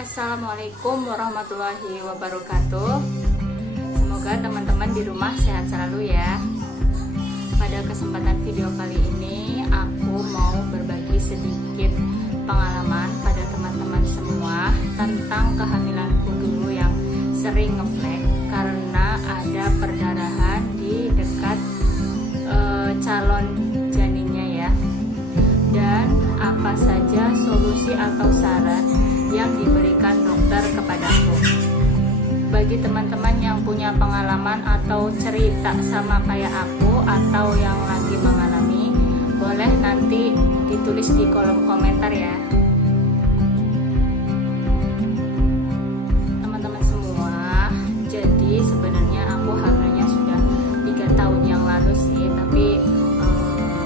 Assalamualaikum warahmatullahi wabarakatuh. Semoga teman-teman di rumah sehat selalu ya. Pada kesempatan video kali ini aku mau berbagi sedikit pengalaman pada teman-teman semua tentang kehamilanku dulu yang sering ngeflek karena ada perdarahan di dekat calon janinnya ya. Dan apa saja solusi atau saran yang diberikan dokter kepadaku. Bagi teman-teman yang punya pengalaman atau cerita sama kayak aku atau yang lagi mengalami, boleh nanti ditulis di kolom komentar ya. Teman-teman semua, jadi sebenarnya aku hamilnya sudah 3 tahun yang lalu sih, tapi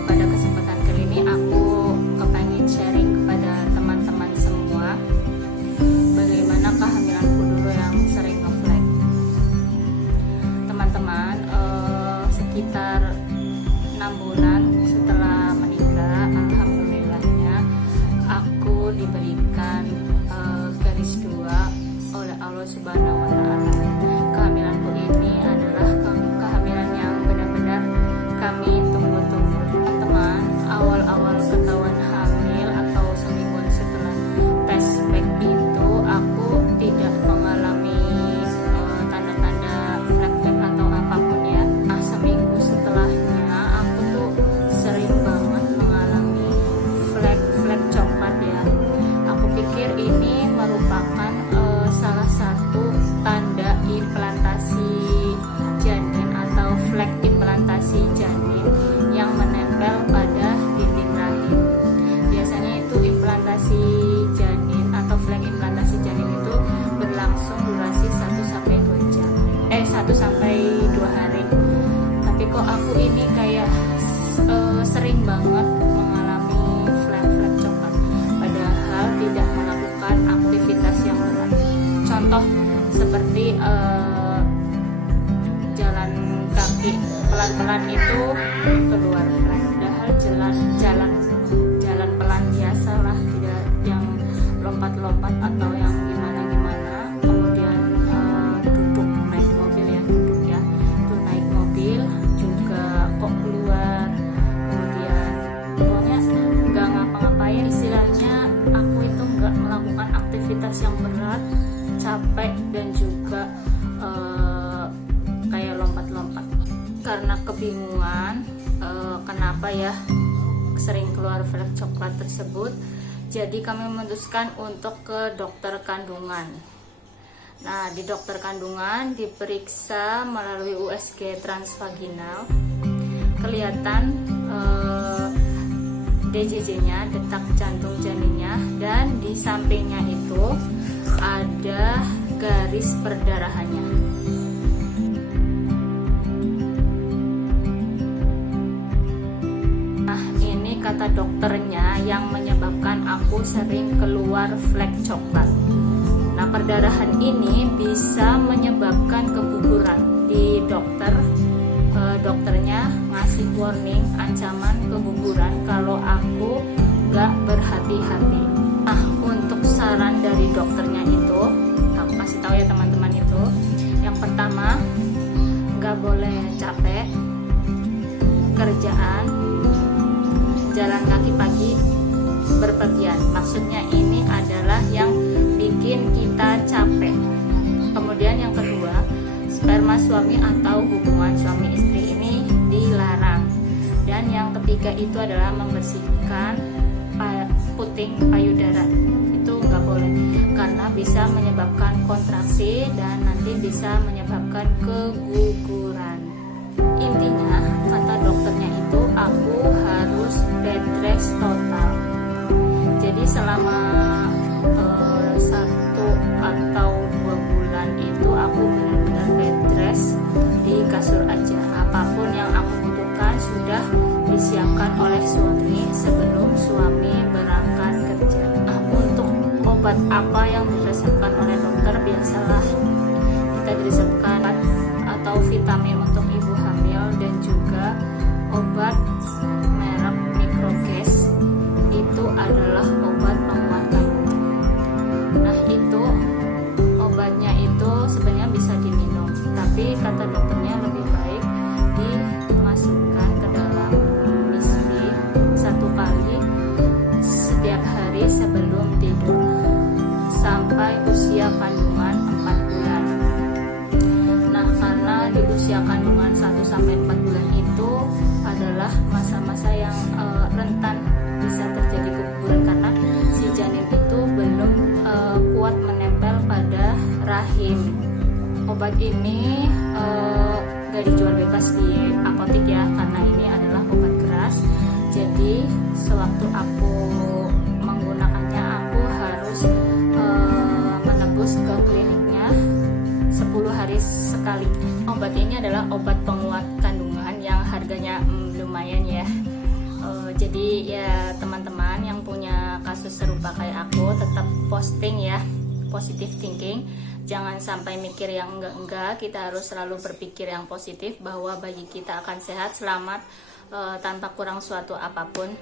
pada kesempatan kali ini aku kepengen sharing kepada teman-teman semua bagaimana kehamilanku dulu yang sering ngeflek. Teman-teman, sekitar 6 bulan setelah menikah, alhamdulillahnya aku diberikan garis 2 oleh Allah Subhanahu wa Ta'ala. Kehamilanku ini adalah kehamilan yang benar-benar kami tunggu-tunggu. Teman-teman, awal-awal ketahuan hamil atau semingguan setelah tes pack itu aku tidak mengalami tanda-tanda flek-flek atau apapun ya. Nah, seminggu setelahnya aku tuh sering banget mengalami flek-flek coklat ya. Aku pikir ini merupakan salah satu tanda implantasi janin atau flek implantasi janin yang menempel pada dinding rahim. Biasanya itu implantasi janin atau flek implantasi janin itu berlangsung durasi 1 sampai 2 jam. 1 sampai 2 hari. Tapi kok aku ini kayak sering banget mengalami flek-flek coklat padahal tidak melakukan aktivitas yang berat. Contoh seperti jalan kaki pelan-pelan itu keluar flek. Padahal jalan pelan biasa lah, tidak yang lompat-lompat atau yang gimana-gimana. Kemudian duduk naik mobil ya, duduk ya, tuh naik mobil juga kok keluar. Kemudian pokoknya nggak ngapa-ngapain, istilahnya aku itu nggak melakukan aktivitas yang berat, capek dan juga kayak lompat-lompat. Karena kebingungan kenapa ya sering keluar flek coklat tersebut, jadi kami memutuskan untuk ke dokter kandungan. Nah, di dokter kandungan diperiksa melalui USG transvaginal, kelihatan DJJ-nya, detak jantung janinnya, dan di sampingnya itu ada garis perdarahannya. Nah, ini kata dokternya yang menyebabkan aku sering keluar flek coklat. Nah, perdarahan ini bisa menyebabkan keguguran. Di dokternya ngasih warning, ancaman keguguran kalau aku gak berhati-hati. Nah, untuk saran dari dokternya itu, aku kasih tahu ya teman-teman itu, yang pertama, gak boleh capek, kerjaan, jalan kaki pagi, berpergian. Maksudnya ini adalah yang bikin kita capek. Kemudian yang kedua, sperma suami atau hubungan suami istri ini dilarang. Dan yang ketiga itu adalah membersihkan puting payudara. Itu nggak boleh karena bisa menyebabkan kontraksi dan nanti bisa menyebabkan keguguran. Intinya kata dokternya itu aku harus bed rest total. Jadi selama 1 atau 2 bulan itu aku benar-benar bed rest di kasur aja. Apapun yang aku butuhkan sudah disiapkan oleh suami sebelum suami berangkat kerja. Nah, untuk obat apa yang diresepkan oleh dokter, biasalah kita diresepkan atau vitamin untuk ibu hamil dan juga obat merek Microgas. Itu adalah obat penguat kandungan. Nah, itu usia kandungan 4 bulan. Nah, karena di usia kandungan 1-4 bulan itu adalah masa-masa yang rentan bisa terjadi keguguran karena si janin itu belum kuat menempel pada rahim. Obat ini gak dijual bebas di apotek ya, karena ini adalah obat keras. Jadi sewaktu aku menggunakannya, aku harus menebus ke kliniknya 10 hari sekali. Obat ini adalah obat penguat kandungan yang harganya lumayan ya. Jadi ya teman-teman yang punya kasus serupa kayak aku, tetap posting ya, positive thinking. Jangan sampai mikir yang enggak-enggak. Kita harus selalu berpikir yang positif bahwa bayi kita akan sehat, selamat, tanpa kurang suatu apapun.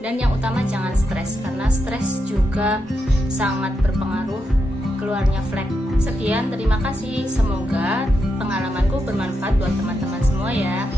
Dan yang utama jangan stres, karena stres juga sangat berpengaruh keluarnya flek. Sekian, terima kasih. Semoga pengalamanku bermanfaat buat teman-teman semua ya.